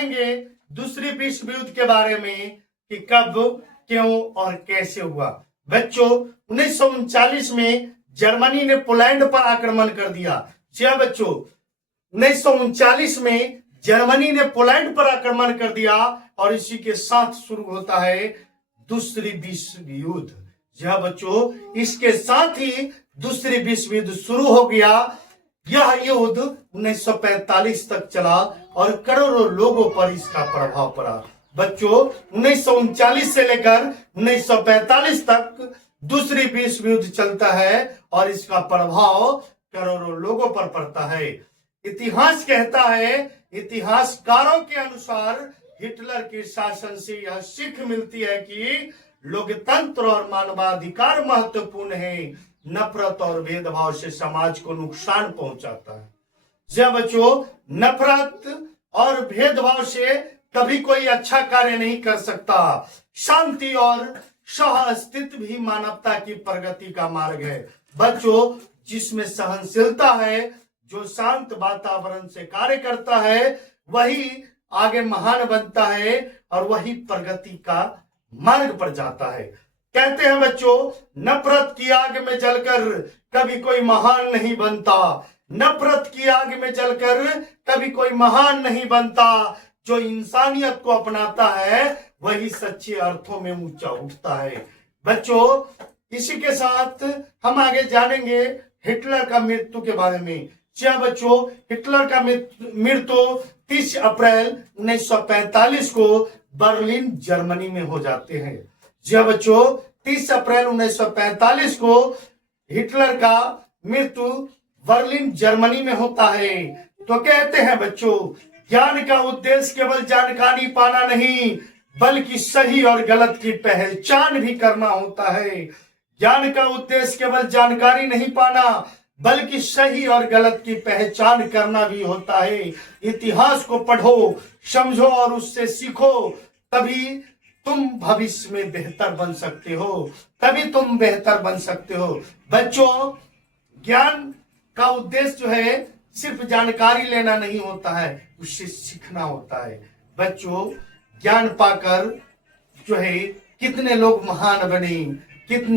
जानेंगे दूसरी विश्व युद्ध के बारे में कि कब, क्यों और कैसे हुआ। बच्चों, 1939 में जर्मनी ने पोलैंड पर आक्रमण कर दिया। जी हाँ बच्चों, 1939 में जर्मनी ने पोलैंड पर आक्रमण कर दिया और इसी के साथ शुरू होता है दूसरी विश्व युद्ध। जी हाँ बच्चों, इसके साथ ही दूसरी विश्व युद्ध शुरू हो गया। यह युद्ध 1945 तक चला और करोड़ों लोगों पर इसका प्रभाव पड़ा। बच्चों, 1939 से लेकर 1945 तक दूसरी विश्व युद्ध चलता है और इसका प्रभाव करोड़ों लोगों पर पड़ता है। इतिहास कहता है, इतिहासकारों के अनुसार हिटलर के शासन से यह सीख मिलती है कि लोकतंत्र और मानवाधिकार महत्वपूर्ण है, नफरत और भेदभाव से समाज को नुकसान पहुंचाता है। जब बच्चों, नफरत और भेदभाव से कभी कोई अच्छा कार्य नहीं कर सकता। शांति और सह-अस्तित्व भी मानवता की प्रगति का मार्ग है। बच्चों, जिसमें सहनशीलता है, जो शांत वातावरण से कार्य करता है, वही आगे महान बनता है और वही प्रगति का मार्ग पर जाता है। कहते हैं बच्चों, नफरत की आग में जलकर कभी कोई महान नहीं बनता। नफरत की आग में जलकर कभी कोई महान नहीं बनता। जो इंसानियत को अपनाता है वही सच्चे अर्थों में ऊंचा उठता है। बच्चों, इसी के साथ हम आगे जानेंगे हिटलर का मृत्यु के बारे में। जी बच्चों, हिटलर का मृत्यु 30 अप्रैल 1945 को बर्लिन जर्मनी में हो जाते हैं। जी बच्चों, 30 अप्रैल 1945 को हिटलर का मृत्यु बर्लिन जर्मनी में होता है। तो कहते हैं बच्चों, ज्ञान का उद्देश्य केवल जानकारी पाना नहीं, बल्कि सही और गलत की पहचान भी करना होता है। ज्ञान का उद्देश्य केवल जानकारी नहीं पाना, बल्कि सही और गलत की पहचान करना भी होता है। इतिहास को पढ़ो, समझो और उससे सीखो, तभी तुम भविष्य में बेहतर बन सकते हो, तभी तुम बेहतर बन सकते हो। बच्चों, ज्ञान का उद्देश्य जो है सिर्फ जानकारी लेना नहीं होता है, उससे सीखना होता है। बच्चों, ज्ञान पाकर जो है कितने लोग महान बने, कितने